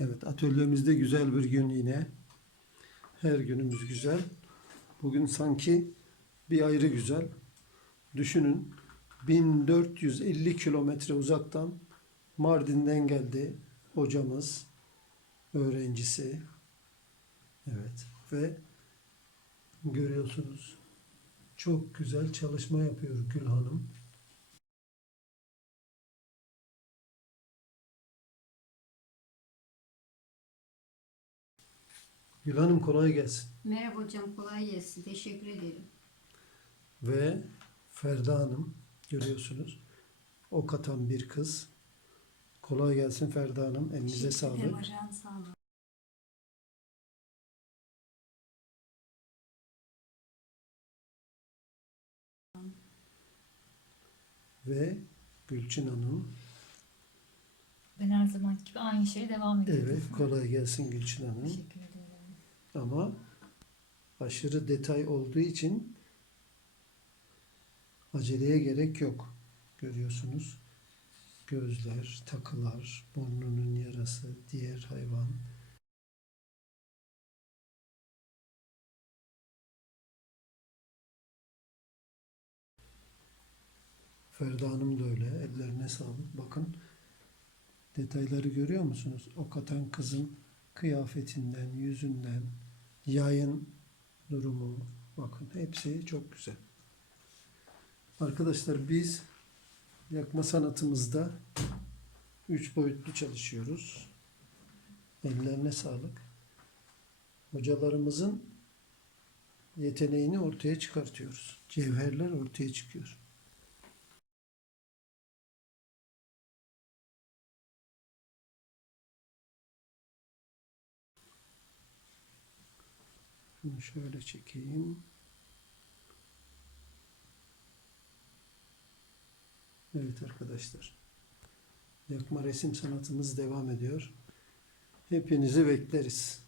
Evet, atölyemizde güzel bir gün yine. Her günümüz güzel. Bugün sanki bir ayrı güzel. Düşünün 1450 kilometre uzaktan Mardin'den geldi hocamız, öğrencisi. Evet ve görüyorsunuz çok güzel çalışma yapıyor Gül Hanım. Gül Hanım kolay gelsin. Merhaba hocam kolay gelsin. Teşekkür ederim. Ve Ferda Hanım görüyorsunuz. Ok atan bir kız. Kolay gelsin Ferda Hanım. Elinize sağlık. hocam sağ olun. Ve Gülçin Hanım. Ben her zaman gibi aynı şeye devam ediyorum. Evet kolay gelsin Gülçin Hanım. Teşekkür ederim. Ama aşırı detay olduğu için aceleye gerek yok. Görüyorsunuz. Gözler, takılar, burnunun yarası, diğer hayvan. Ferda Hanım da öyle. Ellerine sağlık. Bakın detayları görüyor musunuz? Ok atan kızın kıyafetinden, yüzünden, yayın durumu. Bakın hepsi çok güzel. Arkadaşlar biz yakma sanatımızda üç boyutlu çalışıyoruz. Ellerine sağlık. Hocalarımızın yeteneğini ortaya çıkartıyoruz. Cevherler ortaya çıkıyor. Şunu şöyle çekeyim. Evet arkadaşlar. Yakma resim sanatımız devam ediyor. Hepinizi bekleriz.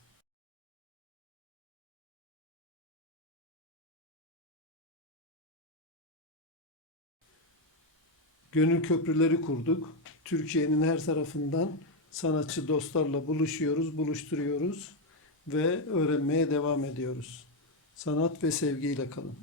Gönül köprüleri kurduk. Türkiye'nin her tarafından sanatçı dostlarla buluşuyoruz, buluşturuyoruz ve öğrenmeye devam ediyoruz. Sanat ve sevgiyle kalın.